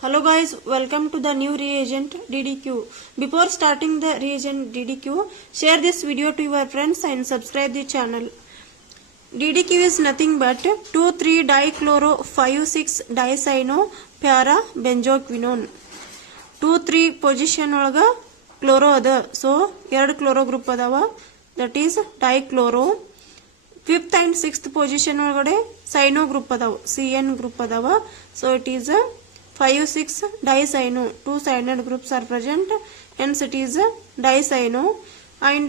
Hello guys, welcome to the new reagent DDQ. Before starting the reagent DDQ, share this video to your friends and subscribe the channel. DDQ is nothing but 2,3-dicyclo-5,6-dicyano-para-benzoquinone. 2-3 position ಒಳಗ chloro ಅದ, so 2 chloro group ಅದಾವ, that is dichloro. 5th and 6th position ಒಳಗಡೆ cyano group ಅದಾವ, CN group ಅದಾವ, so it is 5,6 dicyano. 2 cyanide groups are present, hence it is dicyano. And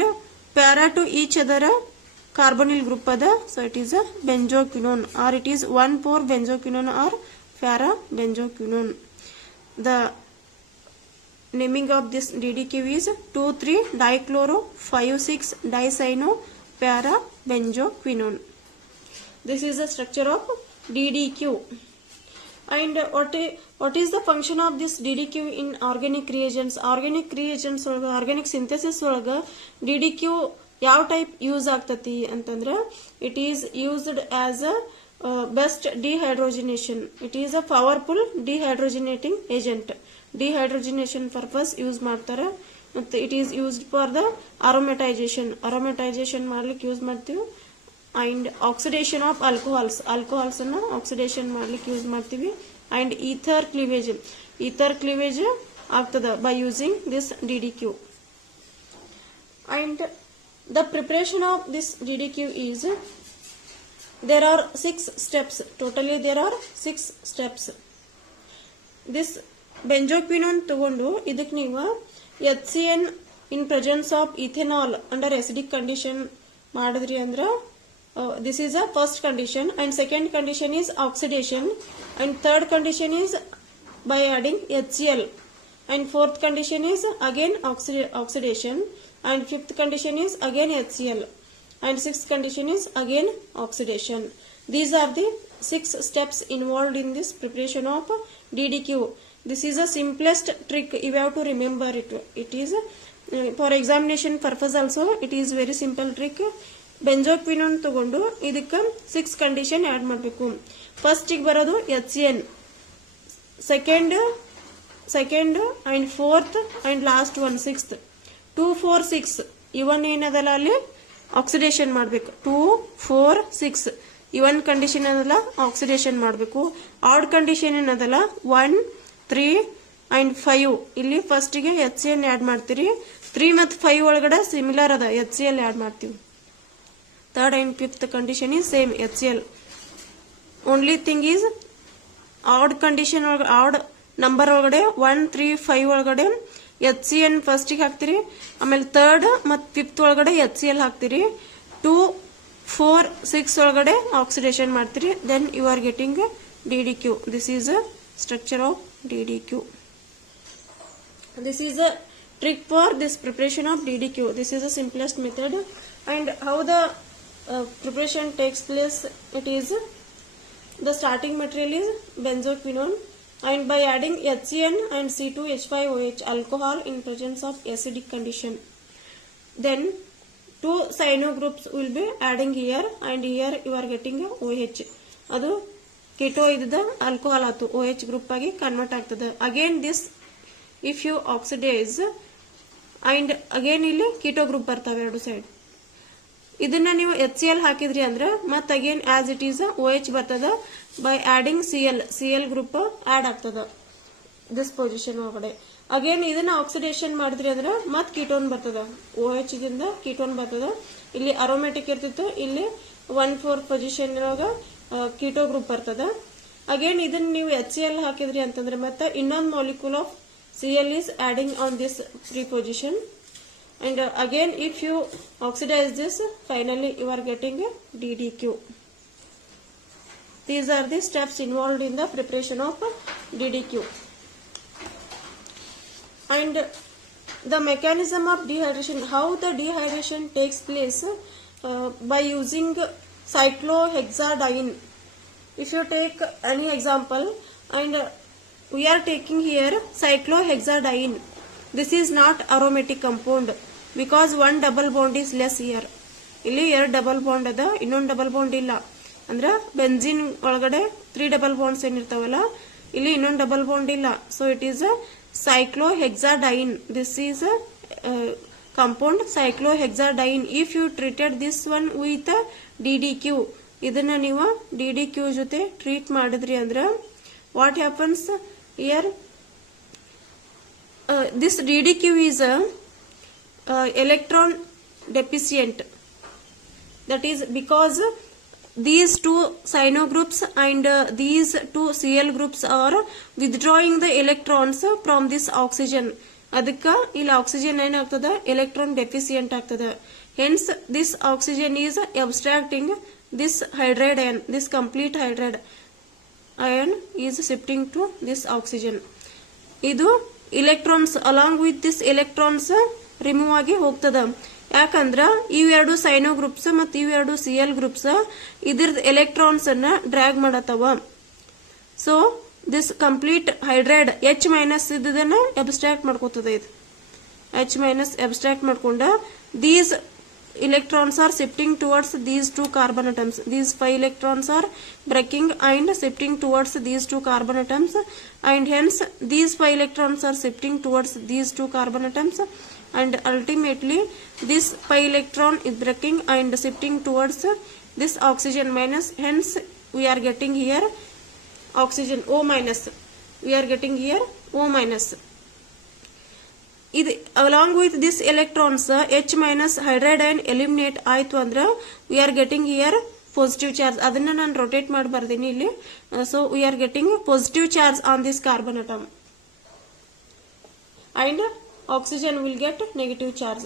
para to each other carbonyl group ada, so it is benzoquinone, or it is 1,4-benzoquinone or para-benzoquinone. The naming of this DDQ is 2,3-dichloro-5,6-dicyano-para-benzoquinone. This is the structure of DDQ. And what is the function of this DDQ in organic reagents? Organic reagents ಒಳಗ, organic synthesis ಒಳಗ DDQ ಯಾವ type use ಆಗ್ತತಿ ಅಂತಂದ್ರೆ, it is used as a best dehydrogenation. It is a powerful dehydrogenating agent. Dehydrogenation purpose use ಮಾಡ್ತಾರೆ. ಮತ್ತೆ it is used for the aromatization ಮಾಡ್ಲಿಕ್ಕೆ use ಮಾಡ್ತೀವಿ. And oxidation of alcohols ಅನ್ನ oxidation ಮಾಡ್ಲಿಕ್ಕೆ use ಮಾಡ್ತೀವಿ. And ether cleavage ಆಗ್ತದ by using this DDQ. And the preparation of this DDQ is, there are 6 steps. Totally there are 6 steps. This benzoquinone ತಗೊಂಡು ಇದಕ್ಕೆ ನೀವು HCN in presence of ethanol under acidic condition ಮಾಡಿದ್ರಿ ಅಂದ್ರ, this is a first condition, and second condition is oxidation, and third condition is by adding HCl, and fourth condition is again oxidation, and fifth condition is again HCl, and sixth condition is again oxidation. These are the 6 steps involved in this preparation of DDQ. This is the simplest trick, you have to remember it. It is for examination purpose also, it is very simple trick. ಬೆಂಜೋಕ್ವಿನೋನ್ ತಗೊಂಡು ಇದಕ್ಕೆ 6 condition add ಮಾಡಬೇಕು. First ಗೆ ಬರೋದು HCN, second and fourth and last one 6th. 2, 4, 6 ಇವನ್ ಏನದಲ್ಲ ಅಲ್ಲಿ oxidation ಮಾಡಬೇಕು. 2, 4, 6 ಇವನ್ condition ಅದಲ್ಲ oxidation ಮಾಡಬೇಕು. ಆಡ್ ಕಂಡೀಷನ್ ಏನದಲ್ಲ 1, 3 ಅಂಡ್ 5 ಇಲ್ಲಿ ಫಸ್ಟ್ ಗೆ HCN ಆಡ್ ಮಾಡ್ತೀರಿ. 3 ಮತ್ತು 5 ಒಳಗಡೆ ಸಿಮಿಲರ್ ಅದ, HCl ಆಡ್ ಮಾಡ್ತೀವಿ. Third and 5th condition is same, HCl. Only thing is odd condition, odd number ಒಳಗಡೆ 1, 3, 5 ಒಳಗಡೆ HCN ಫಸ್ಟ್ ಗೆ ಹಾಕ್ತಿರಿ, ಆಮೇಲೆ 3rd ಮತ್ತು 5th ಒಳಗಡೆ HCl ಹಾಕ್ತಿರಿ. 2, 4, 6 ಒಳಗಡೆ ಆಕ್ಸಿಡೇಷನ್ ಮಾಡ್ತಿರಿ. then you are getting DDQ. This is a structure of DDQ. This is a trick for this preparation of DDQ. This is the simplest method. And how the preparation takes place, it is the starting material is benzoquinone, and by adding HCN and C2H5OH alcohol in presence of acidic condition, then 2 cyano groups will be adding here, and here you are getting a OH. adu keto idda alcohol atu OH group agi convert ಆಗ್ತದೆ. again this if you oxidize, and again ಇಲ್ಲಿ keto group ಬರ್ತವೆ ಎರಡು side. ಇದನ್ನ ನೀವು HCl ಹಾಕಿದ್ರಿ ಅಂದ್ರೆ ಮತ್ತೆ again as it is OH ಬರ್ತದ. By adding CL group add ಆಗ್ತದ ದಿಸ್ ಪೊಸಿಷನ್ ಒಳಗಡೆ. ಅಗೇನ್ ಇದನ್ನ ಆಕ್ಸಿಡೇಷನ್ ಮಾಡಿದ್ರಿ ಅಂದ್ರೆ ಮತ್ ಕೀಟೋನ್ ಬರ್ತದ, OH ದಿಂದ ಕೀಟೋನ್ ಬರ್ತದ. ಇಲ್ಲಿ ಅರೋಮ್ಯಾಟಿಕ್ ಇರ್ತಿತ್ತು, ಇಲ್ಲಿ 1,4 ಪೊಸಿಷನ್ ಒಳಗ ಕೀಟೋ ಗ್ರೂಪ್ ಬರ್ತದ. ಅಗೇನ್ ಇದನ್ನ ನೀವು HCl ಹಾಕಿದ್ರಿ ಅಂತಂದ್ರೆ ಮತ್ತೆ ಇನ್ನೊಂದು molecule of CL is adding on this preposition. And again if you oxidize this, finally you are getting a DDQ. These are the steps involved in the preparation of DDQ. And the mechanism of dehydration, how the dehydration takes place, by using cyclohexadiene. If you take any example, and we are taking here cyclohexadiene, this is not aromatic compound because one double bond is less here. ಇಲ್ಲಿ 2 double bond ಅದ, ಇನ್ನೊಂದು double bond ಇಲ್ಲ. ಅಂದ್ರೆ benzene ಒಳಗಡೆ 3 double bonds ಏನಿರ್ತಾವಲ್ಲ, ಇಲ್ಲಿ ಇನ್ನೊಂದು double bond ಇಲ್ಲ, so it is cyclohexadiene. This is a compound cyclohexadiene. If you treated this one with DDQ, ಇದನ್ನ ನೀವು DDQ ಜೊತೆ ಟ್ರೀಟ್ ಮಾಡಿದ್ರಿ ಅಂದ್ರೆ what happens here? This DDQ is a electron deficient. That is because these two cyano groups and these two Cl groups are withdrawing the electrons from this oxygen. ಅದಕ್ಕ ಇಲ್ಲಿ oxygen ಏನಾಗ್ತದ, electron deficient ಆಗ್ತದ. Hence this oxygen is abstracting this hydride ion, this complete hydride ion is shifting to this oxygen. ಇದು electrons along with this electrons remove ಆಗಿ ಹೋಗ್ತದ. ಯಾಕಂದ್ರ ಇವೆರಡು cyano groups ಮತ್ತು ಇವೆರಡು Cl ಗ್ರೂಪ್ಸ್ ಇದ್ರದ್ದು ಎಲೆಕ್ಟ್ರಾನ್ಸ್ ಅನ್ನ ಡ್ರ್ಯಾಗ್ ಮಾಡತ್ತವ. So this complete hydride H minus ಇದನ್ನ ಅಬ್ಸ್ಟ್ರಾಕ್ಟ್ ಮಾಡ್ಕೋತದ. ಇದು H ಮೈನಸ್ ಅಬ್ಸ್ಟ್ರಾಕ್ಟ್ ಮಾಡ್ಕೊಂಡ these electrons are shifting towards these two carbon atoms. These 5 electrons are breaking and shifting towards these two carbon atoms, and hence these 5 electrons are shifting towards these two carbon atoms, and ultimately this 5 electron is breaking and shifting towards this oxygen minus. Hence we are getting here oxygen O minus. We are getting here O minus. ಇದು along with this electrons H minus hydride ion eliminate ಆಯ್ತು ಅಂದ್ರೆ we are getting here positive charge. ಅದನ್ನ ನಾನು rotate ಮಾಡಿ ಬರ್ತೀನಿ ಇಲ್ಲಿ. So we are getting positive charge on this carbon atom and oxygen will get negative charge.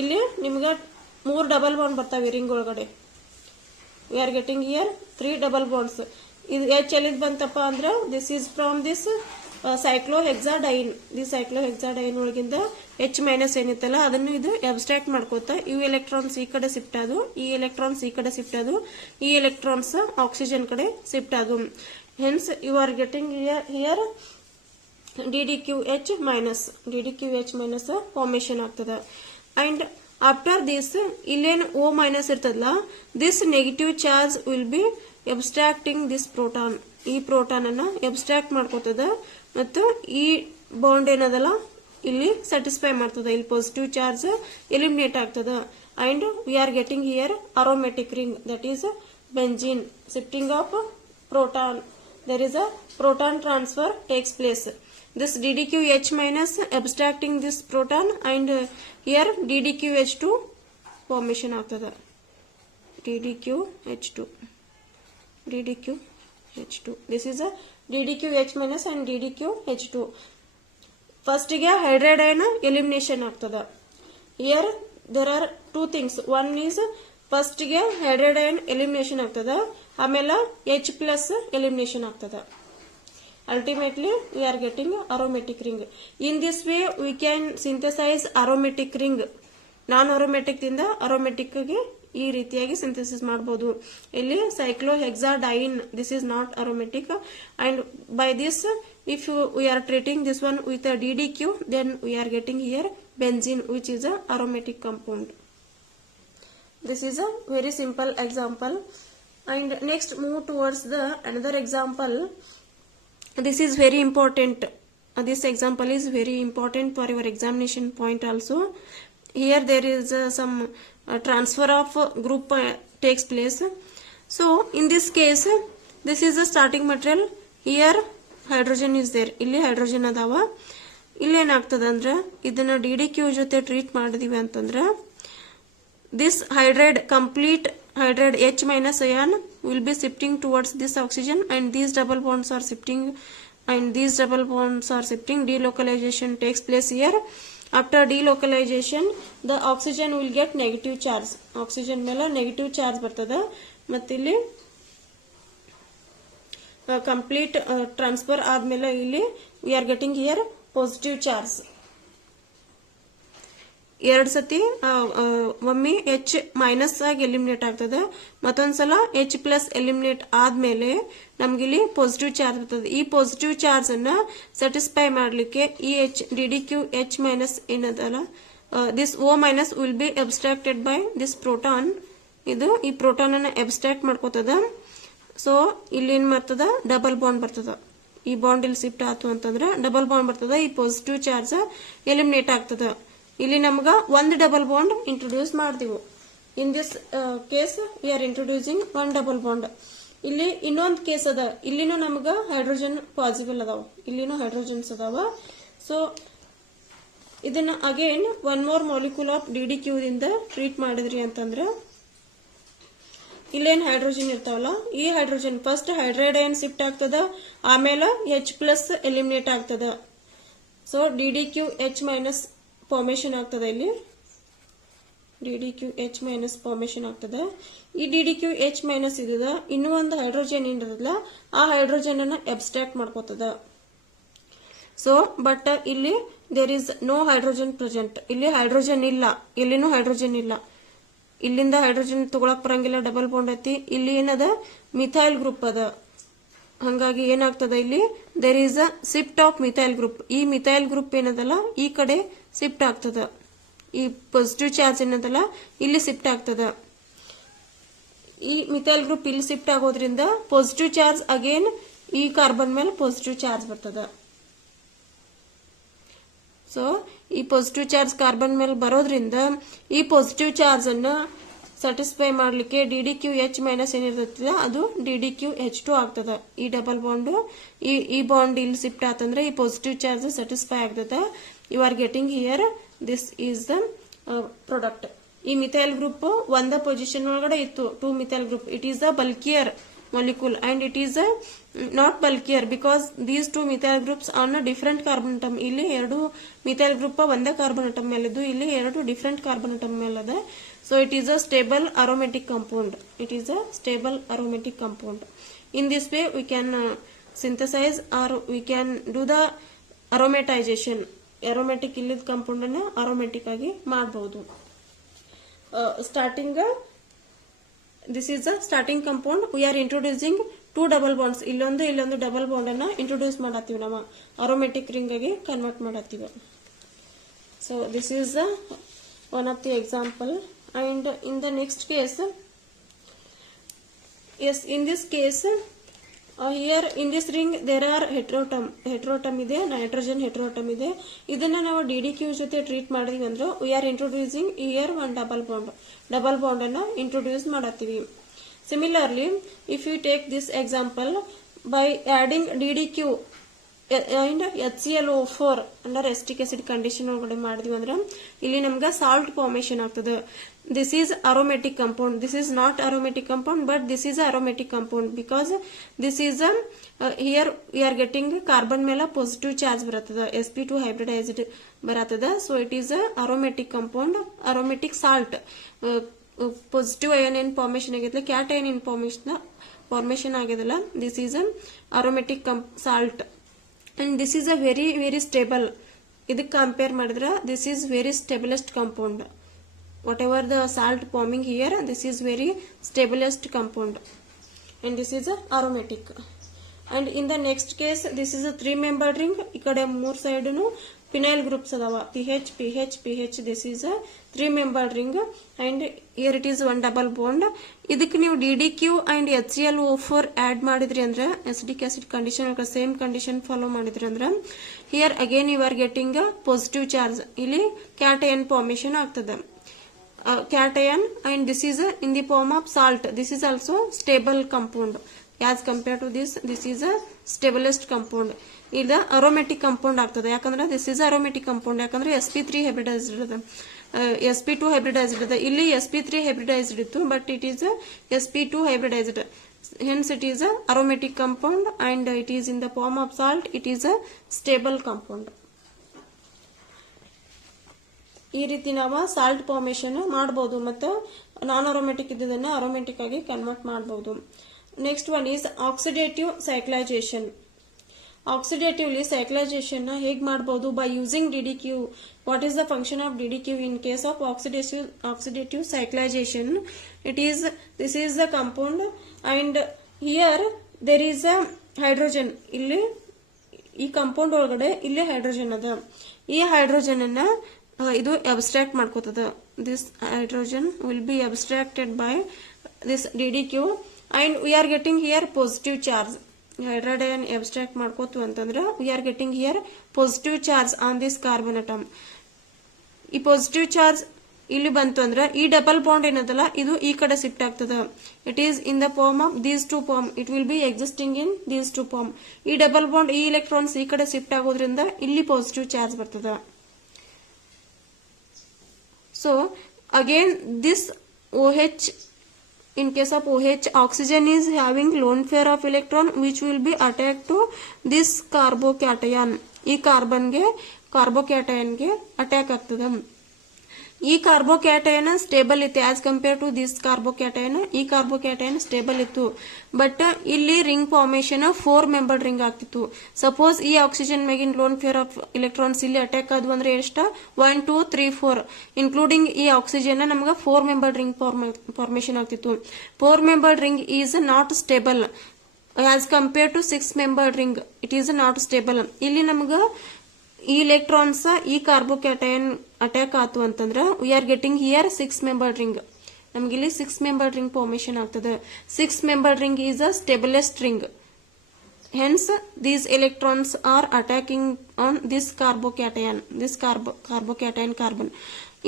ಇಲ್ಲಿ ನಿಮಗೆ 3 double bond ಬರ್ತಾವೆ ರಿಂಗ್ ಒಳಗಡೆ. we are getting here 3 double bonds. ಇದು H ಎಲ್ಲಿಂದ ಬಂತಪ್ಪ ಅಂದ್ರೆ this is from this cyclohexadiene. this cyclohexadiene ಒಳಗಿಂದ H minus ಏನಿತ್ತಲ್ಲ ಅದನ್ನು ಇದು ಅಬ್ಸ್ಟ್ರಾಕ್ಟ್ ಮಾಡ್ಕೋತಾ ಇವು ಎಲೆಕ್ಟ್ರಾನ್ಸ್ ಈ ಕಡೆ ಶಿಫ್ಟ್ ಆದವು, ಈ ಎಲೆಕ್ಟ್ರಾನ್ಸ್ ಈ ಕಡೆ ಶಿಫ್ಟ್ ಆದವು, ಈ ಎಲೆಕ್ಟ್ರಾನ್ಸ್ ಆಕ್ಸಿಜನ್ ಕಡೆ ಶಿಫ್ಟ್ ಆದವು. Hence you are getting here DDQH minus. DDQH minus formation ಆಗ್ತದ. ಅಂಡ್ ಆಫ್ಟರ್ ದಿಸ್ ಇಲ್ಲೇನು O ಮೈನಸ್ ಇರ್ತದಲ್ಲ, this negative charge will be abstracting this proton. ಈ ಪ್ರೋಟಾನ್ ಅನ್ನ ಅಬ್ಸ್ಟ್ರಾಕ್ಟ್ ಮಾಡ್ಕೋತದ ಮತ್ತು ಈ ಬಾಂಡ್ ಏನದಲ್ಲ ಇಲ್ಲಿ ಸ್ಯಾಟಿಸ್ಫೈ ಮಾಡ್ತದ. ಇಲ್ಲಿ ಪಾಸಿಟಿವ್ ಚಾರ್ಜ್ ಎಲಿಮಿನೇಟ್ ಆಗ್ತದ. And we are getting here aromatic ring, that is benzene. Shifting of proton, there is a proton transfer takes place. This DDQH minus abstracting this proton and here DDQH2 formation ಆಗ್ತದ. DDQH2. This is a DDQH minus and DDQH2. First ಗೆ hydride ion elimination ಆಗ್ತದ. Here there are two things. One is first ಗೆ hydride ion elimination ಆಗ್ತದ, ಆಮೇಲೆ H plus elimination ಆಗ್ತದ. Ultimately we are getting aromatic ring. In this way we can synthesize aromatic ring. Non aromatic ದಿಂದ aromatic ಗೆ ಈ ರೀತಿಯಾಗಿ synthesis ಮಾಡಬಹುದು. ಇಲ್ಲಿ cyclohexadiene, this is not aromatic, and by this if we are treating this one with a DDQ, then we are getting here benzene, which is a aromatic compound. This is a very simple example. And next move towards the another example. This is very important. This example is very important for your examination point also. Here there is some transfer of group takes place. So in this case this is the starting material. Here hydrogen is there. ಇಲ್ಲಿ hydrogen ಅದಾವ. ಇಲ್ಲಿ ಏನಾಗ್ತದ ಅಂದ್ರೆ ಇದನ್ನ DDQ ಜೊತೆ treat ಮಾಡಿದೀವಿ ಅಂತಂದ್ರೆ this hydride, complete hydride H minus ion will be shifting towards this oxygen, and these double bonds are shifting, delocalization takes place here. After delocalization the oxygen will get negative charge. Oxygen ಮೇಲೆ negative charge ಬರ್ತದ ಮತ್ತು ಇಲ್ಲಿ complete transfer ಆದ್ಮೇಲೆ ಇಲ್ಲಿ we are getting here positive charge. ಎರಡು ಸತಿ ಒಮ್ಮೆ H minus ಆಗಿ ಎಲಿಮಿನೇಟ್ ಆಗ್ತದೆ, ಮತ್ತೊಂದ್ಸಲ H ಪ್ಲಸ್ ಎಲಿಮಿನೇಟ್ ಆದ್ಮೇಲೆ ನಮ್ಗಿಲ್ಲಿ ಪಾಸಿಟಿವ್ ಚಾರ್ಜ್ ಬರ್ತದೆ. ಈ ಪಾಸಿಟಿವ್ ಚಾರ್ಜ್ ಅನ್ನ ಸ್ಯಾಟಿಸ್ಫೈ ಮಾಡ್ಲಿಕ್ಕೆ ಈ DDQH ಮೈನಸ್ ಏನದಲ್ಲ, this O minus will be abstracted by this proton. ಇದು ಈ ಪ್ರೋಟಾನ್ ಅನ್ನ ಅಬ್ಸ್ಟ್ರಾಕ್ಟ್ ಮಾಡ್ಕೋತದ. ಸೊ ಇಲ್ಲಿ ಏನ್ ಮಾಡ್ತದ, ಡಬಲ್ ಬಾಂಡ್ ಬರ್ತದ. ಈ ಬಾಂಡ್ ಇಲ್ಲಿ ಶಿಫ್ಟ್ ಆಯ್ತು ಅಂತಂದ್ರೆ ಡಬಲ್ ಬಾಂಡ್ ಬರ್ತದ, ಈ ಪಾಸಿಟಿವ್ ಚಾರ್ಜ್ ಎಲಿಮಿನೇಟ್ ಆಗ್ತದ. ಇಲ್ಲಿ ನಮ್ಗ ಒಂದು ಡಬಲ್ ಬಾಂಡ್ ಇಂಟ್ರೊಡ್ಯೂಸ್ ಮಾಡ್ತೀವಿ. In this case we are introducing one double bond. ಇಲ್ಲಿ ಇನ್ನೊಂದು ಕೇಸ್ ಅದ, ಇಲ್ಲಿನೂ ನಮ್ಗ ಹೈಡ್ರೋಜನ್ ಪಾಸಿಬಲ್ ಅದಾವ, ಇಲ್ಲಿನೂ ಹೈಡ್ರೋಜನ್ಸ್ ಅದಾವ. ಸೊ ಇದನ್ನ again one more molecule of DDQ ದಿಂದ ಟ್ರೀಟ್ ಮಾಡಿದ್ರಿ ಅಂತಂದ್ರ ಇಲ್ಲೇನ್ ಹೈಡ್ರೋಜನ್ ಇರ್ತಾವಲ್ಲ, ಈ hydrogen first hydride ion shift ಆಗ್ತದ, ಆಮೇಲೆ H+ ಎಲಿಮಿನೇಟ್ ಆಗ್ತದ. ಸೊ DDQH- ಫಾರ್ಮೇಶನ್ ಆಗ್ತದ. ಇಲ್ಲಿ DDQH- ಫಾರ್ಮೇಶನ್ ಆಗ್ತದ. ಈ DDQH- ಇದ ಇನ್ನೂ ಒಂದು ಹೈಡ್ರೋಜನ್ ಏನಿರಲ್ಲ, ಆ ಹೈಡ್ರೋಜನ್ ಅನ್ನ ಅಬ್ಸ್ಟ್ರಾಕ್ಟ್ ಮಾಡ್ಕೋತದ. ಸೊ ಬಟ್ ಇಲ್ಲಿ there is no hydrogen present. ಇಲ್ಲಿ ಹೈಡ್ರೋಜನ್ ಇಲ್ಲ, ಇಲ್ಲಿನೂ ಹೈಡ್ರೋಜನ್ ಇಲ್ಲ. ಇಲ್ಲಿಂದ ಹೈಡ್ರೋಜನ್ ತಗೊಳಕ್ ಬರಂಗಿಲ್ಲ, ಡಬಲ್ ಬಾಂಡ್ ಐತಿ. ಇಲ್ಲಿ ಏನದ, ಮಿಥೈಲ್ ಗ್ರೂಪ್ ಅದ. ಹಂಗಾಗಿ ಏನಾಗ್ತದ, ಇಲ್ಲಿ there is a shift of methyl group. ಈ ಮಿಥೈಲ್ ಗ್ರೂಪ್ ಏನದಲ್ಲ ಈ ಕಡೆ ಶಿಫ್ಟ್ ಆಗ್ತದ. ಈ ಪಾಸಿಟಿವ್ ಚಾರ್ಜ್ ಏನದಲ್ಲ ಇಲ್ಲಿ ಶಿಫ್ಟ್ ಆಗ್ತದ. ಈ ಮಿಥೈಲ್ ಗ್ರೂಪ್ ಇಲ್ಲಿ ಶಿಫ್ಟ್ ಆಗೋದ್ರಿಂದ ಪಾಸಿಟಿವ್ ಚಾರ್ಜ್ ಅಗೇನ್ ಈ ಕಾರ್ಬನ್ ಮೇಲೆ ಪಾಸಿಟಿವ್ ಚಾರ್ಜ್ ಬರ್ತದ. ಸೊ ಈ ಪಾಸಿಟಿವ್ ಚಾರ್ಜ್ ಕಾರ್ಬನ್ ಮೇಲೆ ಬರೋದ್ರಿಂದ ಈ ಪಾಸಿಟಿವ್ ಚಾರ್ಜ್ ಅನ್ನ ಸ್ಯಾಟಿಸ್ಫೈ ಮಾಡ್ಲಿಕ್ಕೆ DDQH- ಏನಿರ್ತದ ಅದು DDQH2 ಆಗ್ತದ. ಈ ಡಬಲ್ ಬಾಂಡ್ ಈ ಬಾಂಡ್ ಇಲ್ಲಿ ಶಿಫ್ಟ್ ಆತಂದ್ರೆ ಈ ಪಾಸಿಟಿವ್ ಚಾರ್ಜ್ ಸ್ಯಾಟಿಸ್ಫೈ ಆಗ್ತದ. You are getting here this is the product. ಈ ಮಿಥೈಲ್ ಗ್ರೂಪ್ ಒಂದ ಪೊಸಿಷನ್ ಒಳಗಡೆ ಇತ್ತು, 2 methyl group. It is the bulkier molecule and it is not bulkier because these two methyl groups on a different carbon atom. ಇಲ್ಲಿ ಎರಡು methyl group ಒಂದೇ carbon atom ಮೇಲಿದ್ದು, ಇಲ್ಲಿ ಎರಡು ಡಿಫರೆಂಟ್ ಕಾರ್ಬನ್ ಅಟಮ್ ಮೇಲದ. So it is a stable aromatic compound. It is a stable aromatic compound. In this way we can synthesise or we can do the aromatisation. Aromatic ಇಲ್ಲದ compound ಅನ್ನ aromatic ಆಗಿ ಮಾಡಬಹುದು. Starting this is the starting compound. We are introducing 2 double bonds. ಇಲ್ಲೊಂದು double bond ಅನ್ನ introduce ಮಾಡತ್ತೀವಿ, ನಾವು aromatic ring ಆಗಿ convert ಮಾಡತ್ತೀವಿ. So this is one of the example. And in the next case, yes, in this case here in this ring there are heteroatom ಇದೆ, nitrogen heteroatom ಇದೆ. ಇದನ್ನ ನಾವು DDQ ಜೊತೆ ಟ್ರೀಟ್ ಮಾಡಿದ್ವಿ ಅಂದ್ರೆ we are introducing here one double bond ಅನ್ನ introduce ಮಾಡತ್ತೀವಿ. Similarly, if you take this example by adding DDQ and HClO4 under acetic acid condition ಒಳಗಡೆ ಮಾಡಿದ್ವಿ ಅಂದ್ರೆ ಇಲ್ಲಿ ನಮ್ಗೆ ಸಾಲ್ಟ್ ಫಾರ್ಮೇಶನ್ ಆಗ್ತದೆ. This is aromatic compound. This is not aromatic compound, but this is aromatic compound because this is here we are getting carbon ಮೇಲೆ positive charge ಬರುತ್ತದೆ, sp2 hybridized ಬರುತ್ತದೆ. So it is a aromatic compound, aromatic salt. Positive ion in formation ಆಗಿದ್ಲ, cation in formation ಆಗಿದಲ್ಲ. This is a aromatic salt and this is a very very stable. ಇದಕ್ಕೆ compare ಮಾಡಿದ್ರೆ this is very stablest compound. Whatever the salt forming here, this is very stablest compound and this is a aromatic. And in the next case, this is a 3-membered ring. ikade 3 side nu phenyl groups adava, PH PH PH. This is a 3-membered ring and here it is one double bond. ಇದಕ್ಕೆ ನೀವು DDQ and HClO4 add ಮಾಡಿದ್ರಿ ಅಂದ್ರೆ acidic acid condition or same condition follow ಮಾಡಿದ್ರಿ ಅಂದ್ರೆ here again you are getting a positive charge. ಇಲ್ಲಿ cation formation ಆಗ್ತದೆ, cation, and this is in the form of salt. This is also stable compound as compared to this is a stablest compound. ಈಗ aromatic compound ಆಗ್ತದೆ, ಯಾಕಂದ್ರೆ this is aromatic compound. ಯಾಕಂದ್ರೆ sp3 hybridized ಇದೆ, sp2 hybridized ಇದೆ. ಇಲ್ಲಿ sp3 hybridized ಇತ್ತು, but it is sp2 hybridized, hence it is a aromatic compound and it is in the form of salt. It is a stable compound. ಈ ರೀತಿ ನಾವು salt formation ಮಾಡಬಹುದು ಮತ್ತು non aromatic ಇದ್ದದನ್ನ aromatic ಆಗಿ convert ಮಾಡಬಹುದು. Next one is oxidative cyclisation. Oxidatively cyclisation ಹೇಗೆ ಮಾಡಬಹುದು? By using DDQ. What is the function of DDQ in case of oxidative cyclisation? This is the compound and here there is a hydrogen. ಇಲ್ಲಿ ಈ compound ಒಳಗಡೆ ಇಲ್ಲಿ hydrogen ಅದ. ಈ hydrogen ಅನ್ನ ಇದು ಅಬ್ಸ್ಟ್ರಾಕ್ಟ್ ಮಾಡ್ಕೋತದ. This hydrogen will be abstracted by this DDQ and we are getting here positive charge. hydrogen abstract ಮಾಡ್ಕೋತು ಅಂತಂದ್ರೆ we are getting here positive charge on this carbon atom. ಈ positive charge ಇಲ್ಲಿ ಬಂತು ಅಂದ್ರೆ ಈ double bond ಏನದಲ್ಲ ಇದು ಈ ಕಡೆ ಶಿಫ್ಟ್ ಆಗ್ತದ. It is in the form of these two form, it will be existing in these two form. ಈ ಡಬಲ್ ಬಾಂಡ್ ಈ ಎಲೆಕ್ಟ್ರಾನ್ಸ್ ಈ ಕಡೆ ಶಿಫ್ಟ್ ಆಗೋದ್ರಿಂದ ಇಲ್ಲಿ ಪಾಸಿಟಿವ್ ಚಾರ್ಜ್ ಬರ್ತದ. So again this OH, in case of OH, oxygen is having lone pair of electron which will be attacked to this carbocation. ಈ carbon ಗೆ carbocation ಗೆ ಅಟ್ಯಾಕ್ ಆಗ್ತದ. ಈ ಕಾರ್ಬೋಕ್ಯಾಟಯನ್ ಸ್ಟೇಬಲ್ ಇತ್ತು as compare to this carbocation. ಈ carbocation stable ಇತ್ತು, but ಇಲ್ಲಿ ring formation 4 member ring ಆಗ್ತಿತ್ತು. ಸಪೋಸ್ ಈ ಆಕ್ಸಿಜನ್ ಮೇಗಿನ್ ಲೋನ್ ಪೇರ್ ಆಫ್ ಎಲೆಕ್ಟ್ರಾನ್ಸ್ ಇಲ್ಲಿ ಅಟ್ಯಾಕ್ ಆದ್ವು ಅಂದ್ರೆ ಎಷ್ಟ 1 2 3 4 ಇನ್ಕ್ಲೂಡಿಂಗ್ ಈ ಆಕ್ಸಿಜನ್ ನಮ್ಗೆ 4 ಮೆಂಬರ್ ರಿಂಗ್ ಫಾರ್ಮೇಶನ್ ಆಗ್ತಿತ್ತು. 4 member ring is not stable as compare to 6 member ring. It is not stable. ಇಲ್ಲಿ ನಮ್ಗ ಈ ಎಲೆಕ್ಟ್ರಾನ್ಸ್ ಈ ಕಾರ್ಬೋಕ್ಯಾಟಯನ್ ಅಟ್ಯಾಕ್ ಆತು ಅಂತಂದ್ರೆ we are getting here 6 member ring. ನಮ್ಗೆ ಇಲ್ಲಿ 6 ಮೆಂಬರ್ ರಿಂಗ್ ಫಾರ್ಮೇಶನ್ ಆಗ್ತದೆ. 6 member ring is a stablest ring. Hence these electrons are attacking on this carbocation, this carbocation carbon.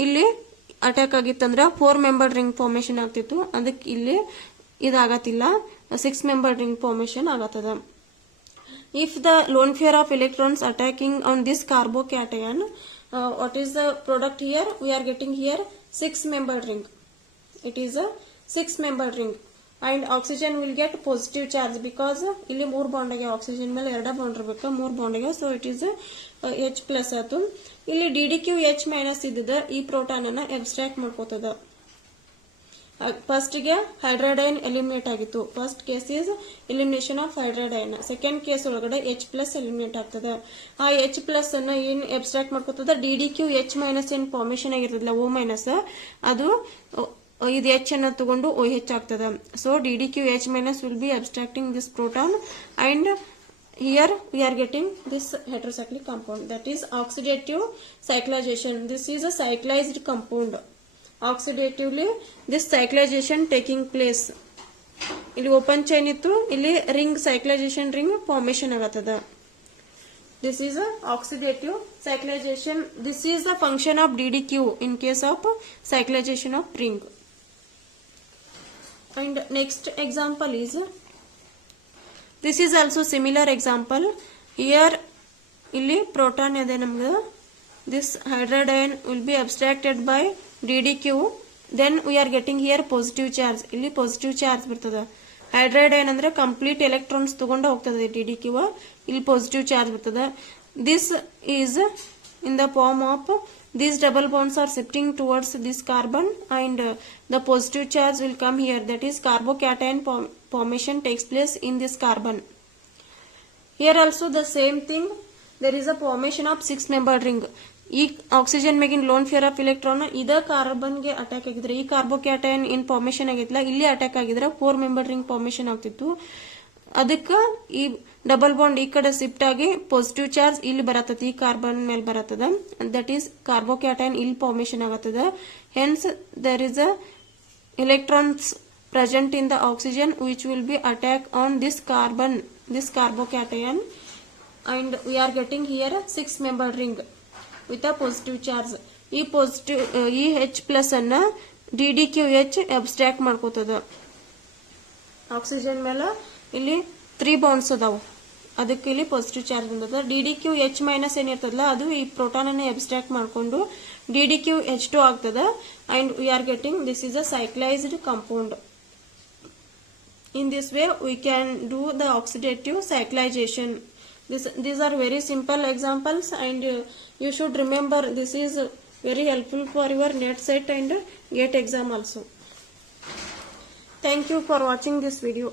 ಇಲ್ಲಿ ಅಟ್ಯಾಕ್ ಆಗಿತ್ತಂದ್ರೆ 4 ಮೆಂಬರ್ ರಿಂಗ್ ಫಾರ್ಮೇಶನ್ ಆಗ್ತಿತ್ತು. ಅದಕ್ಕೆ ಇಲ್ಲಿ ಇದಾಗತ್ತಿಲ್ಲ, 6 ಮೆಂಬರ್ ರಿಂಗ್ ಫಾರ್ಮೇಶನ್ ಆಗತ್ತದ. If the lone pair of electrons attacking on this carbocation, what is the product here? We are getting here 6 member ring. It is a 6 member ring, and oxygen will get positive charge because ಇಲ್ಲಿ 3 bond ಆಗಿ oxygen ಮೇಲೆ 2 bond ಇರಬೇಕು, 3 bond ಆಗಿ. So it is H plus ಆಯ್ತು. ಇಲ್ಲಿ DDQ H minus ಇದ್ದದ ಈ proton ಅನ್ನ abstract ಮಾಡ್ಕೋತದ. ಫಸ್ಟ್ ಗೆ ಹೈಡ್ರೋಡೈನ್ ಎಲಿಮಿನೇಟ್ ಆಗಿತ್ತು. First case is elimination of hydride. Second case ಒಳಗಡೆ H ಪ್ಲಸ್ ಎಲಿಮಿನೇಟ್ ಆಗ್ತದೆ. ಆ H ಪ್ಲಸ್ ಅನ್ನ ಏನ್ ಅಬ್ಸ್ಟ್ರಾಕ್ಟ್ ಮಾಡ್ಕೋತದ, DDQ H ಮೈನಸ್ ಏನ್ ಫಾರ್ಮೇಶನ್ ಆಗಿರ್ತದಲ್ಲ O ಮೈನಸ್, ಅದು ಇದು H ಅನ್ನ ತಗೊಂಡು OH ಆಗ್ತದ. So DDQ H minus will be abstracting this proton, and here we are getting this heterocyclic compound, that is oxidative cyclization. This is a cyclized compound. Oxidatively this cyclization taking place. ಇಲ್ಲಿ open chain ಇತ್ತು, ಇಲ್ಲಿ ring cyclization ring formation ಆಗತ್ತದ. This is a oxidative cyclization. This is the function of DDQ in case of cyclization of ring. And next example is, this is also similar example. Here ಇಲ್ಲಿ proton ಇದೆ ನಮ್ಗೆ. This hydrogen will be abstracted by DDQ, then we are getting here positive charge. ಇಲ್ಲಿ positive charge ಬರ್ತದ. ಹೈಡ್ರೈಡೈನ್ ಅಂದ್ರೆ complete electrons ತಗೊಂಡು ಹೋಗ್ತದೆ DDQ, ಇಲ್ಲಿ positive charge ಬರ್ತದ. This is in the form of these double bonds are shifting towards this carbon, and the positive charge will come here, that is carbocation formation takes place in this carbon. Here also the same thing, there is a formation of 6 member ring. ಈ oxygen ಮೇಗಿನ್ lone pair of electron ಇದ carbon ಗೆ attack ಆಗಿದ್ರೆ, ಈ carbocation ಏನ್ formation ಆಗಿತ್ತಲ್ಲ ಇಲ್ಲಿ attack ಆಗಿದ್ರೆ 4 ಮೆಂಬರ್ ರಿಂಗ್ ಫಾರ್ಮೇಶನ್ ಆಗ್ತಿತ್ತು. ಅದಕ್ಕ ಈ ಡಬಲ್ ಬಾಂಡ್ ಈ ಕಡೆ ಶಿಫ್ಟ್ ಆಗಿ ಪಾಸಿಟಿವ್ ಚಾರ್ಜ್ ಇಲ್ಲಿ ಬರತ್ತದ, ಈ ಕಾರ್ಬನ್ ಮೇಲೆ ಬರತ್ತದ. ದಟ್ ಈಸ್ ಕಾರ್ಬೋಕ್ಯಾಟಯನ್ ಇಲ್ಲಿ ಫಾರ್ಮೇಶನ್ ಆಗತ್ತದ. Hence there is a electrons present in the oxygen which will be attack on this carbon, this carbocation, and we are getting here a 6 member ring with a positive charge. ಈ positive ಈ H plus ಅನ್ನ DDQH abstract ಮಾಡ್ಕೋತದ. Oxygen ಮೇಲೆ ಇಲ್ಲಿ 3 bonds ಅದಾವ, ಅದಕ್ಕೆ ಇಲ್ಲಿ positive charge ಬಂದದ. DDQH ಮೈನಸ್ ಏನಿರ್ತದಲ್ಲ ಅದು ಈ ಪ್ರೋಟಾನ್ ಅನ್ನ ಅಬ್ಸ್ಟ್ರಾಕ್ಟ್ ಮಾಡ್ಕೊಂಡು DDQH2 ಆಗ್ತದ. And we are getting this is a cyclised compound. In this way we can do the oxidative cyclization. These are very simple examples, and you should remember this is very helpful for your NET set and GATE exam also. Thank you for watching this video.